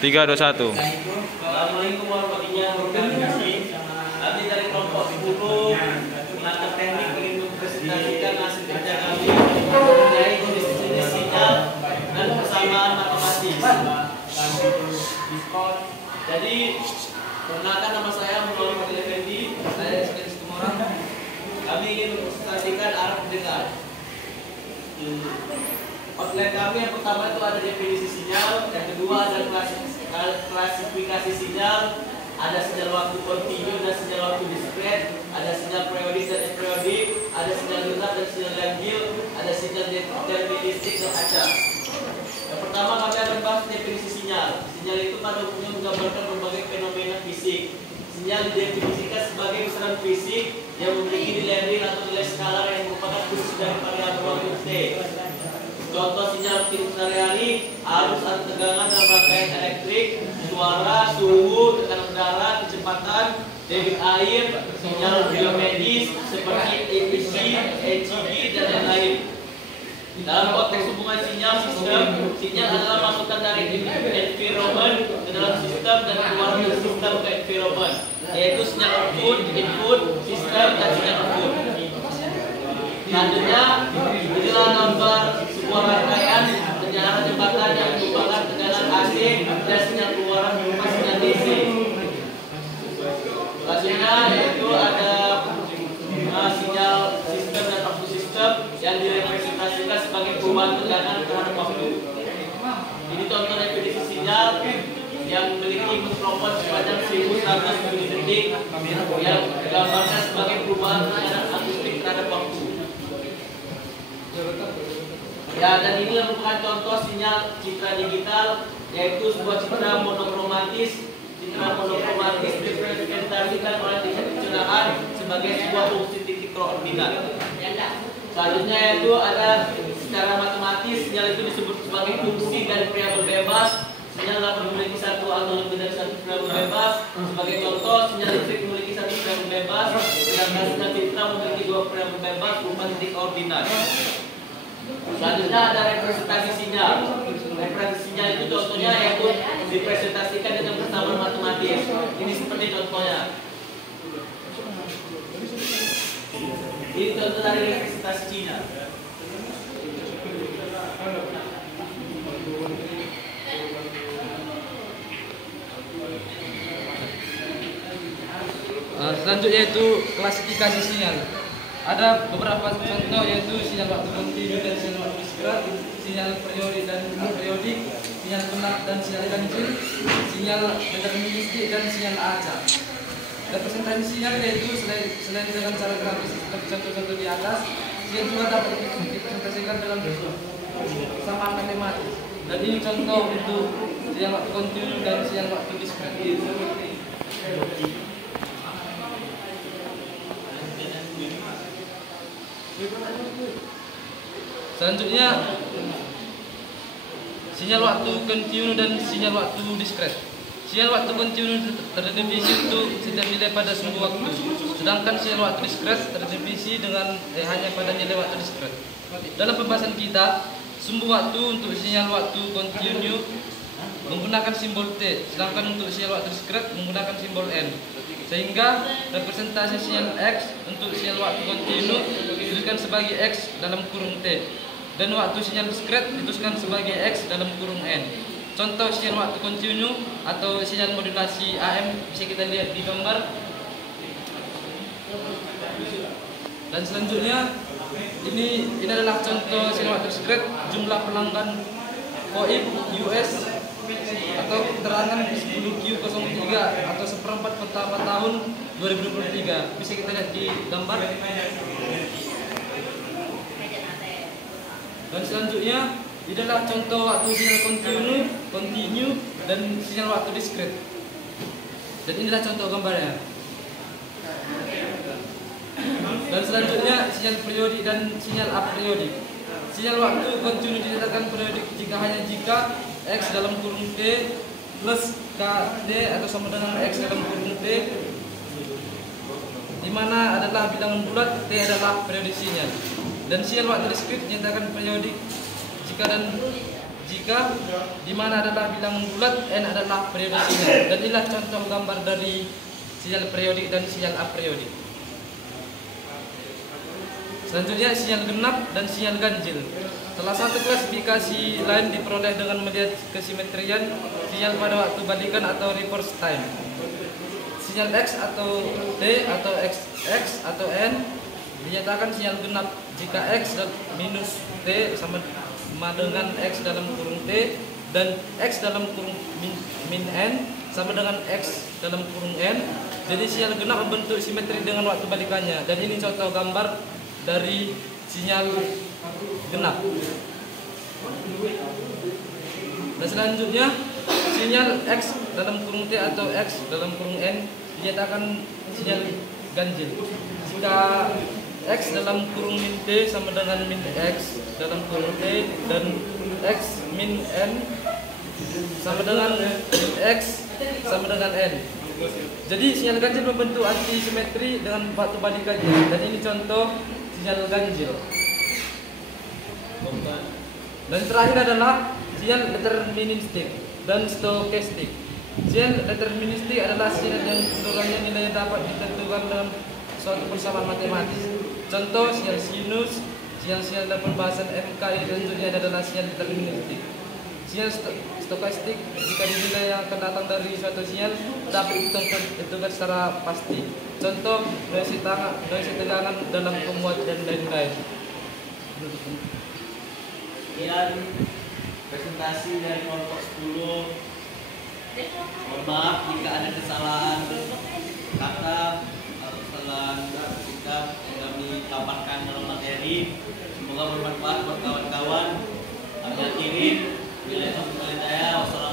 3, 2, 1. Assalamualaikum warahmatullahi wabarakatuh. Kami dari kelompok 10 mengatur teknik ingin mempresentasikan hasil kerja kami mengenai jenis-jenis sinyal dan persamaan matematis. Jadi, perkenalkan nama saya Muhammad Fadil Effendi. Saya dari Semarang. Kami ingin mempresentasikan arah pendengar. Outline kami yang pertama itu ada definisi sinyal, yang kedua ada klasifikasi sinyal, ada sinyal waktu kontinu dan sinyal waktu diskret, ada sinyal periodik dan aperiodik, ada sinyal genap dan sinyal ganjil, ada sinyal deterministik dan acak. Yang pertama kami akan bahas definisi sinyal. Sinyal itu pada umumnya menggambarkan berbagai fenomena fisik. Sinyal didefinisikan sebagai besaran fisik yang memiliki nilai real atau nilai skalar yang merupakan fungsi dari variabel waktu T. Contoh sinyal aktif sehari-hari arus atau tegangan dalam rangkaian elektrik, suara, suhu, tekanan udara, kecepatan, debit air, sinyal biomedis seperti ECG, ECG dan lain-lain. Dalam konteks hubungan sinyal sistem, sinyal adalah masukan dari environment ke dalam sistem dan keluar dari sistem ke environment, yaitu sinyal output, input, sistem dan sinyal output. Selanjutnya, inilah gambar sebuah rangkaian penjalanan jembatan yang merupakan tekanan AC dan sinyal keluaran berupa sinyal DC. Selanjutnya yaitu ada sinyal sistem dan waktu sistem yang direpresentasikan sebagai perubahan tekanan terhadap waktu. Ini contoh definisi sinyal yang memiliki mikrofon sepanjang 1100 mili-detik yang digambarkan sebagai perubahan tekanan akustik terhadap waktu. Ya, dan ini merupakan contoh sinyal citra digital, yaitu sebuah citra monokromatis. Citra monokromatis direpresentasikan oleh titik pencerahan sebagai sebuah fungsi titik koordinat. Selanjutnya yaitu ada secara matematis sinyal itu disebut sebagai fungsi dan variabel bebas. Sinyal dapat memiliki satu atau lebih dari satu variabel bebas. Sebagai contoh, sinyal listrik memiliki satu variabel bebas, sedangkan sinyal citra memiliki dua variabel bebas berupa titik koordinat. Selanjutnya ada representasi sinyal. Representasi sinyal itu contohnya yaitu dipresentasikan dengan persamaan matematis. Ini seperti contohnya. Ini contoh dari representasi sinyal. Selanjutnya itu klasifikasi sinyal. Ada beberapa contoh yaitu sinyal waktu kontinu dan sinyal waktu diskret, sinyal periodik dan aperiodik, sinyal genap dan sinyal ganjil, sinyal deterministik dan sinyal acak. Representasi sinyal yaitu selain dengan cara grafis seperti contoh-contoh di atas, sinyal juga dapat dipresentasikan dalam persamaan matematis. Dan ini contoh untuk sinyal waktu kontinu dan sinyal waktu diskret. Selanjutnya sinyal waktu kontinu dan sinyal waktu diskret. Sinyal waktu kontinu terdefinisi untuk setiap nilai pada sumbu waktu, sedangkan sinyal waktu diskret terdefinisi dengan hanya pada nilai waktu diskret. Dalam pembahasan kita, sumbu waktu untuk sinyal waktu kontinu menggunakan simbol T, sedangkan untuk sinyal waktu diskret menggunakan simbol N. Sehingga representasi sinyal X untuk sinyal waktu kontinu dituliskan sebagai X dalam kurung T, dan waktu sinyal diskret dituliskan sebagai X dalam kurung N. Contoh sinyal waktu kontinu atau sinyal modulasi AM bisa kita lihat di gambar. Dan selanjutnya ini adalah contoh sinyal waktu diskret. Jumlah pelanggan VoIP US atau keterangan 10Q03 atau seperempat pertama tahun 2023 bisa kita lihat di gambar. Dan selanjutnya ini adalah contoh waktu sinyal kontinu dan sinyal waktu diskret. Dan inilah contoh gambarnya. Dan selanjutnya sinyal periodik dan sinyal aperiodik. Sinyal waktu kontinu dinyatakan periodik jika X dalam kurung T plus KD atau sama dengan X dalam kurung T, di mana adalah bilangan bulat, T adalah periodik sinyal. Dan sinyal waktu diskret dinyatakan periodik jika jika di mana adalah bilangan bulat, n adalah periode sinyal. Dan inilah contoh gambar dari sinyal periodik dan sinyal apriodik. Selanjutnya sinyal genap dan sinyal ganjil. Salah satu klasifikasi lain diperoleh dengan melihat kesimetrian sinyal pada waktu balikan atau reverse time. Sinyal X atau T atau XX atau N dinyatakan sinyal genap jika X minus T sama dengan X dalam kurung T dan X dalam kurung min N sama dengan X dalam kurung N. Jadi sinyal genap membentuk simetri dengan waktu balikannya, dan ini contoh gambar dari sinyal genap. Dan selanjutnya sinyal X dalam kurung T atau X dalam kurung N dinyatakan sinyal ganjil jika X dalam kurung min T sama dengan min X dalam kurung T dan X min N sama dengan X sama dengan N. Jadi sinyal ganjil membentuk antisimetri dengan waktu balikannya, dan ini contoh sinyal ganjil. Dan terakhir adalah sinyal deterministik dan stokastik. Sinyal deterministik adalah sinyal yang seluruhnya nilainya dapat ditentukan dalam suatu persamaan matematis. Contoh sinyal sinus, sinyal dalam pembahasan MK ini tentunya adalah sinyal deterministik. Sinyal stokastik jika dinilai yang akan datang dari suatu sinyal dapat ditentukan secara pasti. Contoh noise tegangan dalam pemuat dan lain-lain. Sekian presentasi dari kelompok 10. Mohon maaf jika ada kesalahan kata atau kesalahan sikap yang kami paparkan dalam materi. Semoga bermanfaat buat kawan-kawan. Kami akhirin. Bila itu saya. Wassalamualaikum.